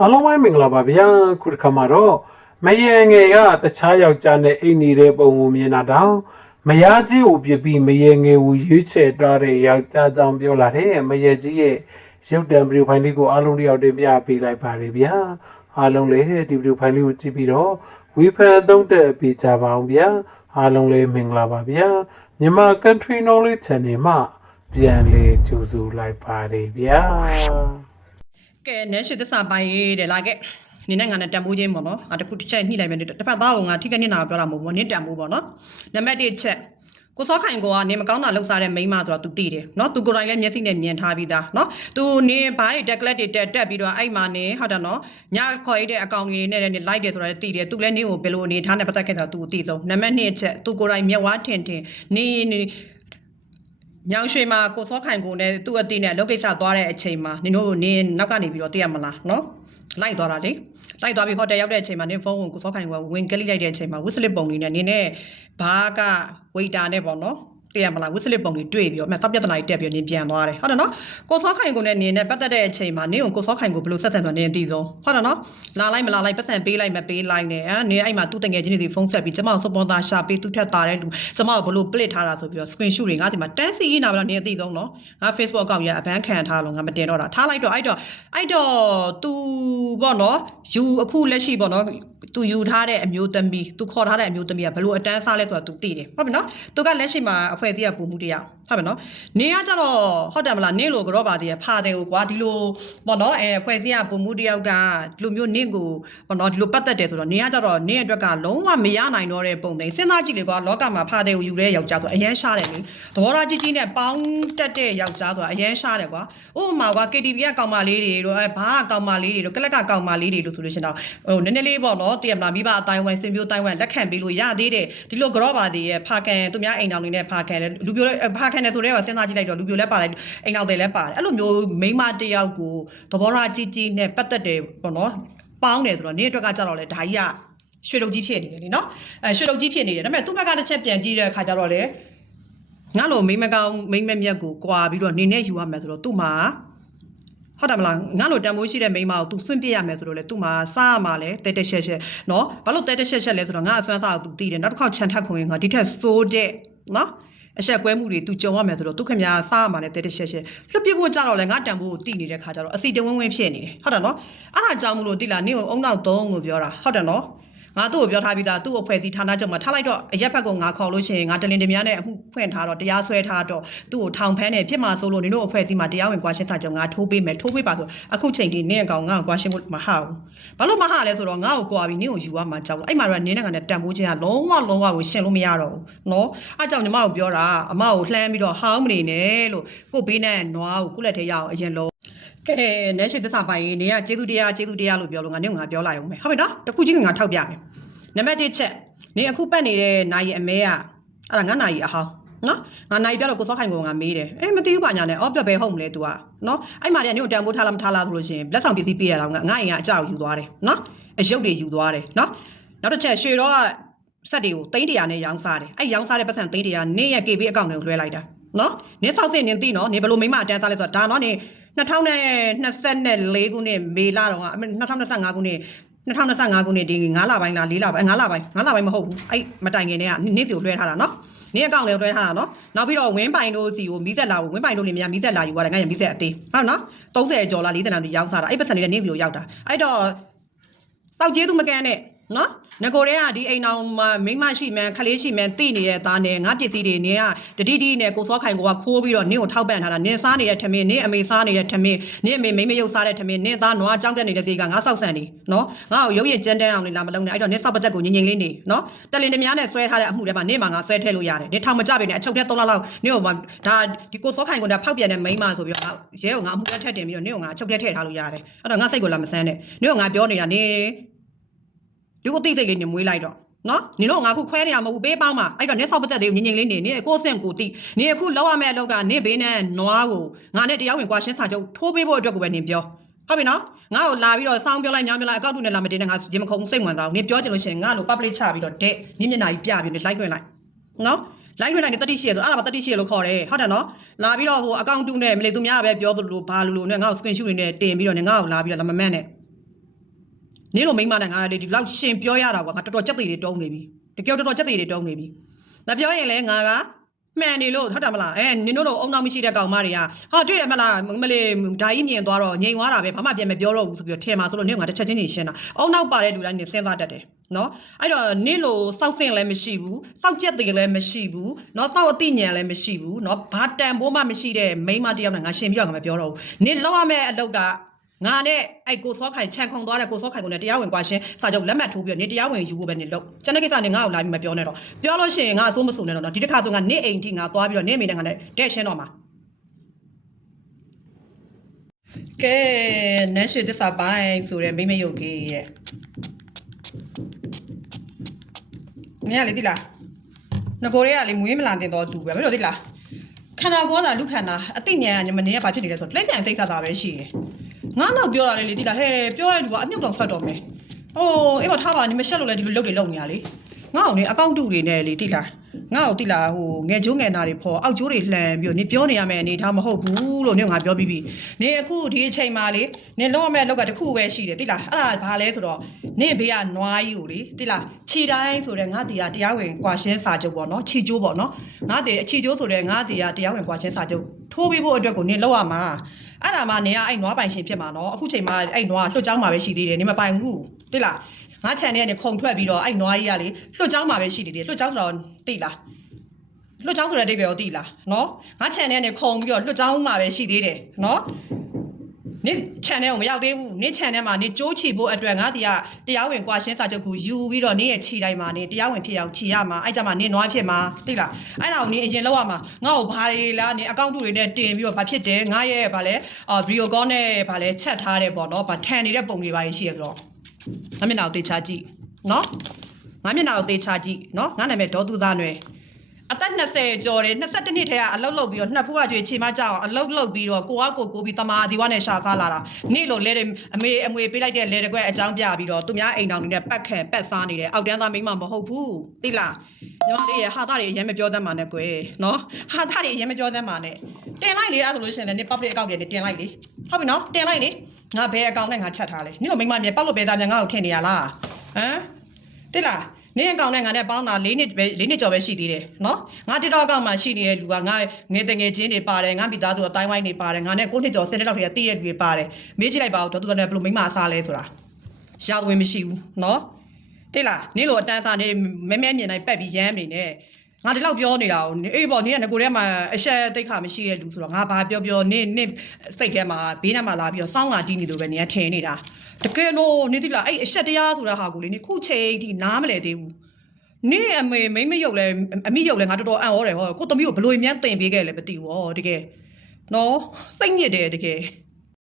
အားလုံးပဲမင်္ဂလာပါဗျာခုတစ်ခါမှာတော့မယံငယ်ကတခြားယောက်ျားနဲ့အိမ်နေတဲ့ပုံကိုမြင်တာတောင်မယားကြီးကိုပြစ်ပြီးမယံငယ်ကိုရွေးချယ်ထားတဲ့ယောက်ျားကြောင့်ပြောလာတယ်မယံကြီးရဲ့ရုပ်တံဗီဒီယိုဖိုင်လေးကိုအားလုံးတယောက်တင်ပြပေးလိုက်ပါတယ်ဗျာအားလုံးလည်းဒီဗီဒီယိုဖိုင်လေးကိုကြည့်ပြီးတော့ဝီဖန်သုံးတက်ပေးကြပါအောင်ဗျာအားလုံးလည်းမင်္ဂလာပါဗျာမြန်မာ Country Knowledge Channel မှာပြန်လေကြိုဆိုလိုက်ပါတယ်ဗျာ ကဲနဲရှိသစ္စာပိုင်ရေးတဲ့လာခဲ့နင်းနဲ့ငါနဲ့တန်ဖိုးချင်းပေါ့နော်ငါတခုတစ်ချက်ညှိလိုက်မယ်တစ်ဖက်သားကငါထိကနေနာပြောတာမဟုတ်ဘူးနင်းတန်ဖိုးပေါ့နော်နံပါတ်1ချက်ကိုစောခိုင်ကိုကနေမကောင်းတာလှုပ်စားတဲ့မိန်းမဆိုတော့ तू သိတယ်เนาะ तू ကိုယ်တိုင်လည်းမျက်စိနဲ့မြင်ထားပြီးသားเนาะ तू နေဘားတက်ကလက်တွေတက်တက်ပြီးတော့အဲ့မှာနေဟုတ်တယ်เนาะညခေါ်ရတဲ့အကောင်ကြီးနဲ့လည်းလိုက်တယ်ဆိုတာလည်းသိတယ် तू လည်းနင်းကိုဘယ်လိုအနေထားနဲ့ပတ်သက်ခဲ့တာ तू သိဆုံးနံပါတ်2ချက် तू ကိုယ်တိုင်မျက်ဝါးထင်ထင်နေနေ ညောင်ရွှေမှာကိုစောခိုင်ကိုနဲ့သူ့အတီးနဲ့အလုပ်ကိစ္စသွားတဲ့အချိန်မှာနင်တို့နင်နောက်ကနေပြီးတော့တည့်ရမလားနော်လိုက်သွားတာလေလိုက်သွားပြီးဟိုတယ်ရောက်တဲ့အချိန်မှာနင်ဖုန်းဝင်ကိုစောခိုင်ကဝင်ကလေးလိုက်တဲ့အချိန်မှာဝစ်စလစ်ပုံလေးနဲ့နင်နဲ့ဘားကဝိတာနဲ့ပေါ့နော် သိရမလားဝစ်စလစ်ပုံလေးတွေ့ပြီးတော့အမှတပ်ပြဿနာကြီးတက်ပြီးနင်းပြန်သွားတယ်ဟုတ်တယ်နော်ကိုစောခိုင်ကိုနဲ့နင်းနဲ့ပတ်သက်တဲ့အချိန်မှာနင်းကိုကိုစောခိုင်ကိုဘယ်လိုဆက်ဆံမှနင်းအသိဆုံးဟုတ်တယ်နော်လာလိုက်မလာလိုက်ပတ်စံပေးလိုက်မပေးလိုက်နဲ့အဲနင်းအဲ့မှာသူ့တငယ်ချင်းတွေဖုန်းဆက်ပြီးကျမကိုစပွန်ဆာရှာပေးသူ့ထက်တာတဲ့လူကျမကိုဘယ်လိုပလစ်ထားတာဆိုပြီးတော့ screenshot တွေငါဒီမှာတန်းစီနေတာပဲလားနင်းအသိဆုံးနော်ငါ Facebook account ရအဘန်းခံထားလို့ငါမတင်တော့တာထားလိုက်တော့အဲ့တော့အဲ့တော့ तू ပေါ့နော်ယူအခုလက်ရှိပေါ့နော် သူယူထားတဲ့အမျိုးသမီးသူခေါ်ထားတဲ့အမျိုးသမီးကဘလို့အတန်းစားလဲဆိုတာသူသိတယ်ဟုတ်ပြီနော်သူကလက်ရှိမှာအဖွဲ့အစည်းကပုံမှုတရားဟုတ်ပြီနော်နေကကြတော့ဟုတ်တယ်မလားနင့်လိုကြောပါသေးရဖာတယ်ကိုကွာဒီလိုပေါ့နော်အဲအဖွဲ့အစည်းကပုံမှုတယောက်ကဒီလိုမျိုးနင့်ကိုပေါ့နော်ဒီလိုပတ်သက်တယ်ဆိုတော့နေကကြတော့နင့်အတွက်ကလုံးဝမရနိုင်တော့တဲ့ပုံသိစဉ်းစားကြည့်လေကွာလောကမှာဖာတယ်ကိုယူတဲ့ယောက်ျားဆိုအရန်ရှားတယ်လေသဘောထားကြီးကြီးနဲ့ပေါင်းတက်တဲ့ယောက်ျားဆိုတာအရန်ရှားတယ်ကွာဥပမာကွာ KTV ကကောင်မလေးတွေတို့အဲဘာကကောင်မလေးတွေတို့ကလက်ကကောင်မလေးတွေလို့ဆိုလို့ရှင်တော့ဟိုနည်းနည်းလေးပေါ့နော်တည်ရမလားမိဘအတိုင်းဝိုင်းစင်ပြိုးတိုင်းဝိုင်းလက်ခံပေးလို့ရသေးတယ်ဒီလိုကြောပါသေးရဲ့ဖာကန်သူများအိမ်တော်တွေနဲ့ဖာကန်လဲလူပြိုလဲဖာကန်တယ်ဆိုတော့စဉ်းစားကြည့်လိုက်တော့လူပြိုလဲပါလိုက်အိမ်တော်တွေလဲပါတယ်အဲ့လိုမျိုးမိန်းမတစ်ယောက်ကိုသဘောထားကြီးကြီးနဲ့ပတ်သက်တယ်ပေါ့နော်ပေါင်းတယ်ဆိုတော့နေ့အတွက်ကကြတော့လေဒါကြီးကရွှေတုပ်ကြီးဖြစ်နေတယ်လीเนาะအဲရွှေတုပ်ကြီးဖြစ်နေတယ်ဒါပေမဲ့သူ့ဘက်ကတစ်ချက်ပြန်ကြည့်တဲ့အခါကျတော့လေငါလိုမိန်းမကောင်မိန်းမမြတ်ကိုကွာပြီးတော့နေနဲ့ယူရမယ်ဆိုတော့သူ့မှာဟုတ်တယ်မလားငါလိုတန်ဖိုးရှိတဲ့မိန်းမကို तू ဆွင့်ပြရမယ်ဆိုတော့လေသူ့မှာစားရမှာလဲတဲတဲရှက်ရှက်เนาะဘာလို့တဲတဲရှက်ရှက်လဲဆိုတော့ငါအစွမ်းစားကို तू သိတယ်နောက်တစ်ခေါက်ခြံထက်ခွင်ငါဒီထက်စိုးတဲ့เนาะ အဆက်ကွဲမှုတွေသူကြုံရမယ်ဆိုတော့သူခင်ဗျာစားရမှာလည်းတဲတက်ရှက်ရှက်လွတ်ပြဖို့ကြတော့လဲငါတန်ဖိုးကိုတိနေတဲ့ခါကျတော့အစီတဝင်းဝင်းဖြစ်နေတယ်ဟုတ်တယ်နော်အဲ့ဒါကြောင့်မလို့တိလာနင့်ကိုအုံနောက်သုံးလို့ပြောတာဟုတ်တယ်နော် ငါသူ့ကိုပြောထားပြီးသားသူ့ကိုဖွဲ့စည်းဌာနချုပ်မှာထားလိုက်တော့အရက်ဘက်ကိုငါခေါ်လို့ရှိရင်ငါတလင်တမယားနဲ့အမှုဖွင့်ထားတော့တရားစွဲထားတော့သူ့ကိုထောင်ဖမ်းနေဖြစ်မှာဆိုလို့နင်တို့အဖွဲ့အစည်းမှာတရားဝင်ကွာရှင်းထားကြငါထိုးပေးမယ်ထိုးပေးပါဆိုအခုချိန်ထိနင့်အကောင်ငါ့ကိုကွာရှင်းဖို့မဟာဘူးဘာလို့မဟာလဲဆိုတော့ငါ့ကိုကွာပြီးနင့်ကိုယူရမှာကြောက်လို့အဲ့မှာတော့နင်းနဲ့ငါနဲ့တန်ဖိုးချင်းကလုံးဝလုံးဝကိုရှင်းလို့မရတော့ဘူးနော်အဲ့ကြောင့်ညီမကိုပြောတာအမကိုလှမ်းပြီးတော့ဟောင်းမနေနဲ့လို့ကို့ဘေးနဲ့နွားကိုကုလက်ထဲရအောင်အရင်လုံး ကဲနဲရှိသစ္စာပိုင်နေကကျေးဇူးတရားကျေးဇူးတရားလို့ပြောလို့ငါနင့်ကိုငါပြောလိုက်အောင်မယ်ဟုတ်ပြီနော်တခုချင်းငါထောက်ပြမယ် နံပါတ်1ချက်နေအခုပတ်နေတဲ့နိုင်အမဲကအဲ့ဒါငါနိုင်အဟောင်းနော်ငါနိုင်ပြတော့ကိုစောခိုင်ကိုငါမေးတယ်အေးမသိဘူးပါညာနဲ့အော်ပြပဲဟုတ်မလဲ तू อ่ะနော်အဲ့မှာတည်းကညို့တန်ဖိုးထားလားမထားလားဆိုလို့ရှိရင်လက်ဆောင်ပစ္စည်းပေးရတာငါငါအိမ်ကအကြောက်ယူသွားတယ်နော်အယုတ်တွေယူသွားတယ်နော်နောက်တစ်ချက်ရွှေတော့ကဆက်တွေကိုတိန်းတရာနဲ့ရောင်းစားတယ်အဲ့ရောင်းစားတဲ့ပတ်စံတိန်းတရာနင်းရဲ့ KB အကောင့်တွေကိုလွှဲလိုက်တာနော်နင်းဆောက်တဲ့နင်းသိနော်နင်းဘယ်လိုမိမအတန်းစားလဲဆိုတော့ဒါနော်နင်း 2024ခုနှစ်မေလတော့က2025ခုနှစ်2025ခုနှစ်ဒီ9လပိုင်းလား4လပိုင်း9လပိုင်း9လပိုင်းမဟုတ်ဘူးအဲ့မတိုင်ခင်တည်းကနေ့စီကိုလွှဲထားတာနော်နေ့အကောင့်လေးကိုလွှဲထားတာနော်နောက်ပြီးတော့ဝင်းပိုင်တို့စီကိုမီးသက်လာကိုဝင်းပိုင်တို့လည်းများမီးသက်လာယူရတယ်ငါရမီးသက်အသေးဟုတ်နော်30ကျော်လား40တန်းသူရောင်းစားတာအဲ့ပတ်စံလေးနေ့စီကိုရောက်တာအဲ့တော့တောက်ကျေးသူမကန်နဲ့နော် ငကိုတွေကဒီအိမ်အောင်မှာမိန်းမရှိမှန်ခလေးရှိမှန်တိနေတဲ့သားနဲ့ငါပစ္စည်းတွေနင်းကတတိတိနဲ့ကိုစောခိုင်ကိုကခိုးပြီးတော့နင်းကိုထောက်ပံ့ထားတာနင်းစားနေတဲ့ထမင်းနင်းအမေစားနေတဲ့ထမင်းနင်းအမေမိန်းမရုပ်စားတဲ့ထမင်းနင်းသားနွားကြောင်းတက်နေတဲ့ဈေးကငါဆောက်ဆန်နေနော်ငါ့ကိုရုပ်ရည်ကြမ်းတန်းအောင်နေလာမလုံးနဲ့အဲ့တော့နင်းဆောက်ပတ်သက်ကိုငြိမ်ငြိမ်လေးနေနော်တက်လင်တများနဲ့ဆွဲထားတဲ့အမှုတွေမှာနင်းမှာငါဆွဲထည့်လို့ရတယ်နင်းထောင်မကြပြီနဲ့အချုပ်ထဲ3လလောက်နင်းကိုမှဒါဒီကိုစောခိုင်ကဖောက်ပြန်တဲ့မိန်းမဆိုပြီးတော့ရဲကိုငါအမှုထဲထည့်တင်ပြီးတော့နင်းကိုငါအချုပ်ထဲထည့်ထားလို့ရတယ်အဲ့တော့ငါစိတ်ကိုလာမဆန်းနဲ့နင်းကိုငါပြောနေတာနင်း ဒီကိုတိတ်တိတ်လေးနေမွေးလိုက်တော့နော်နင်တို့ငါခုခွဲနေတာမဟုတ်ဘူးပေးပေါင်းမှာအဲ့တော့နေဆောက်ပတ်သက်သေးဘူးငင်ငင်လေးနေနေကိုစင်ကိုတိနေအခုလောက်ရမယ့်အလုပ်ကနေဘေးနဲ့နွားကိုငါနဲ့တရားဝင်ကွာရှင်းစာချုပ်ထိုးပေးဖို့အတွက်ကိုပဲနင်ပြောဟုတ်ပြီနော်ငါ့ကိုလာပြီးတော့စောင်းပြောလိုက်ညောင်းပြောလိုက်အကောက်တူနဲ့လာမတင်နဲ့ငါဒီမခုံစိတ်ဝင်သွားဘူးနင်ပြောချင်လို့ရှိရင်ငါ့လို public ချပြီးတော့တဲ့နင်မျက်နှာကြီးပြပြီးနေ like လွှင့်လိုက်နော်လိုက်လွှင့်လိုက်နေတတိရှိရဆိုအဲ့ဒါပါတတိရှိရလို့ခေါ်တယ်ဟုတ်တယ်နော်လာပြီးတော့ဟိုအကောင့်တူနဲ့မလေးသူများပဲပြောသလိုဘာလိုလိုနဲ့ငါ့ကို screenshot တွေနဲ့တင်ပြီးတော့ငါ့ကိုလာပြီးတော့လာမမန့်နဲ့ နင်းလိုမိမနဲ့ငါလေဒီလောက်ရှင်ပြောရတာကွာငါတော်တော်ကြက်သေးတွေတုံးနေပြီတကယ်တော်တော်ကြက်သေးတွေတုံးနေပြီငါပြောရင်လည်းငါကမှန်နေလို့ဟုတ်တယ်မလားအဲနင်တို့တော့အုံနောက်မရှိတဲ့ကောင်မတွေကဟာတွေ့ရမလားမလေးဒါကြီးမြင်သွားတော့ငြိမ်သွားတာပဲဘာမှပြန်မပြောတော့ဘူးဆိုပြီးတော့ထဲမှာဆိုလို့နင်ကတစ်ချက်ချင်းချင်းရှင်းတာအုံနောက်ပါတဲ့လူတိုင်းနင်စဉ်းစားတတ်တယ်နော်အဲ့တော့နင့်လိုစောက်တင်လည်းမရှိဘူးစောက်ကြက်တင်လည်းမရှိဘူးနော်စောက်အသိဉာဏ်လည်းမရှိဘူးနော်ဘာတန်ဖိုးမှမရှိတဲ့မိန်းမတယောက်နဲ့ငါရှင်ပြောငါမပြောတော့ဘူးနင့်လောက်ရမယ့်အလုပ်က ငါနဲ့အဲ့ကိုစောခိုင်ခြံခုံသွားတဲ့ကိုစောခိုင်ကိုနဲ့တရားဝင်ကွာရှင်းစာချုပ်လက်မှတ်ထိုးပြီးတော့နင်တရားဝင်ယူဖို့ပဲနင်လုပ်ကျွန်တော်ကိစ္စနင်ငါ့ကိုလာပြီးမပြောနဲ့တော့ပြောလို့ရှိရင်ငါအစိုးမစုံနဲ့တော့နော်ဒီတစ်ခါဆိုငါနင့်အိမ်ထိငါသွားပြီးတော့နင့်မိနဲ့ငါနဲ့တဲ့ရှင်းတော့မှာကဲနန်းရှိသစ္စာပိုင်းဆိုတဲ့မိမယုတ်ကြီးရဲ့နင်ကလေတိလားငကိုတွေကလေမွေးမလာတင်တော့သူပဲမလို့တိလားခန္ဓာကိုယ်ကလူခန္ဓာအသိဉာဏ်ကညမနေရဘာဖြစ်နေလဲဆိုလက်ဆံစိတ်ဆက်တာပဲရှိရယ် ငါနောက်ပြောတာလေလေတိလားဟဲ့ပြောရတဲ့လူကအမြုပ်တော့ဖတ်တော့မယ်အိုးအေးပါထားပါနေမရှက်လို့လေဒီလိုလုပ်တွေလုပ်နေရလေငါ့အောင်နေအကောင့်တူတွေနဲ့လေတိလား ငါ့ကိုတိလားဟိုငယ်ကျိုးငယ်နာတွေဖော်အောက်ကျိုးတွေလှန်ပြီးတော့နေပြောနေရမယ်အနေထားမဟုတ်ဘူးလို့နေငါပြောပြီးပြီနေအခုဒီအချိန်မှာလေနေလုံးဝမဲ့အလောက်ကတစ်ခုပဲရှိတယ်တိလားအဲ့ဒါဘာလဲဆိုတော့နေဘေးကနွားကြီးကိုလေတိလားခြေတိုင်းဆိုတဲ့ငါတီကတရားဝင်ကွာရှင်းစာချုပ်ပေါ့နော်ခြေကျိုးပေါ့နော်ငါတီအခြေကျိုးဆိုတဲ့ငါတီကတရားဝင်ကွာရှင်းစာချုပ်ထိုးပြီးဖို့အတွက်ကိုနေလောက်ရမှာအဲ့ဒါမှနေကအဲ့နွားပိုင်ရှင်ဖြစ်မှာနော်အခုချိန်မှာအဲ့နွားလွှတ်ကြောင်းမှာပဲရှိသေးတယ်နေမပိုင်ဘူးတိလား ငါခြံထဲကနေခုံထွက်ပြီးတော့အဲ့နွားကြီးကလေလွှတ်ကြောင်းမှာပဲရှိသေးတယ်လွှတ်ကြောင်းဆိုတော့တိလားလွတ်ချောင်းဆိုတဲ့အဓိပ္ပာယ်ကိုသိလားနော်ငါ channel နဲ့ခုံပြီးတော့လွတ်ချောင်းမှာပဲရှိသေးတယ်နော်နင့် channel ကိုမရောက်သေးဘူးနင့် channel မှာနင့်ကြိုးချီဖို့အတွက်ငါဒီကတရားဝင်ကွာရှင်းစာချုပ်ကိုယူပြီးတော့နင့်ရဲ့ခြီတိုင်းမှာနင့်တရားဝင်ဖြစ်အောင်ခြီရမှာအဲ့ကြမှာနင့်နွားဖြစ်မှာသိလားအဲ့ဒါကိုနင့်အရင်လောက်ရမှာငါ့ကိုဘာတွေလားနင့်အကောင့်တူတွေနဲ့တင်ပြီးတော့ဘာဖြစ်တယ်ငါရဲ့ဗာလဲအော် video call နဲ့ဗာလဲချက်ထားတယ်ပေါ့နော်ဗာထန်နေတဲ့ပုံတွေပါရှိရဆိုတော့ ငါမျက်နှာကိုတေချာကြည့်နော်ငါမျက်နှာကိုတေချာကြည့်နော်ငါနာမည်ဒေါ်သူသားနွယ်အသက်20ကျော်တယ်22နှစ်ထဲကအလုတ်လုတ်ပြီးတော့နှစ်ဖူးကကျွေးချိန်မကြအောင်အလုတ်လုတ်ပြီးတော့ကိုကကိုကိုပြီးတမာဒီဝနဲ့ရှာစားလာတာနေ့လိုလဲတယ်အမေအမွေပေးလိုက်တဲ့လဲတကွက်အကြောင်းပြပြီးတော့သူများအိမ်တော်နေနဲ့ပတ်ခံပတ်စားနေတယ်အောက်တန်းသားမိန်းမမဟုတ်ဘူးသိလားညီမလေးရဟာသားတွေအရင်မပြောတတ်မှာနဲ့ကွယ်နော်ဟာသားတွေအရင်မပြောတတ်မှာနဲ့တင်လိုက်လေအဲ့ဒါဆိုလို့ရှိရင်လည်းနေ public account တွေနဲ့တင်လိုက်လေဟုတ်ပြီနော်တင်လိုက်လေ ငါဘယ် account နဲ့ငါချက်ထားလဲနေ့ကမိန်းမမြေပောက်လို့ပဲသားမြန်ငါ့ကိုထင်နေရလားဟမ်သိလားနင်းအကောင့်နဲ့ငါနဲ့ပေါင်းတာ၄နှစ်ပဲ၄နှစ်ကျော်ပဲရှိသေးတယ်နော်ငါ TikTok အကောင့်မှာရှိနေတဲ့လူကငါငယ်တငယ်ချင်းတွေပါတယ်ငါမိသားစုအတိုင်းဝိုင်းတွေပါတယ်ငါနဲ့9နှစ်ကျော်10နှစ်လောက်တည်းကတည့်ရတဲ့လူတွေပါတယ်မေးကြည့်လိုက်ပါဦးဒေါ်သူကလည်းဘယ်လိုမိန်းမအစားလဲဆိုတာရာဝင်မရှိဘူးနော်တိလားနင်းလိုအတန်းစားနေမဲမဲမြင်တိုင်းပက်ပြီးရမ်းနေနဲ့ ငါဒီလောက်ပြောနေတာကိုအေးပေါ့နင်းကငကိုထဲမှာအရှက်တိတ်ခါမရှိတဲ့လူဆိုတော့ငါဘာပြောပြောနင်းနင်းစိတ်ထဲမှာဘေးနားမှာလာပြီးတော့စောင်းလာတီးနေလို့ပဲနင်းကထင်နေတာတကယ်လို့နင်းတိလားအဲ့အရှက်တရားဆိုတာဟာကိုလေနင်းခုချိန်ထိနားမလဲသေးဘူးနင့်အမေမိမ့်မရုပ်လဲအမိရုပ်လဲငါတော်တော်အံ့ဩတယ်ဟောကိုသမီးကိုဘလို့မြန်းတင်ပေးခဲ့လဲမသိဘူးဟောတကယ်နော်စိတ်ညစ်တယ်တကယ်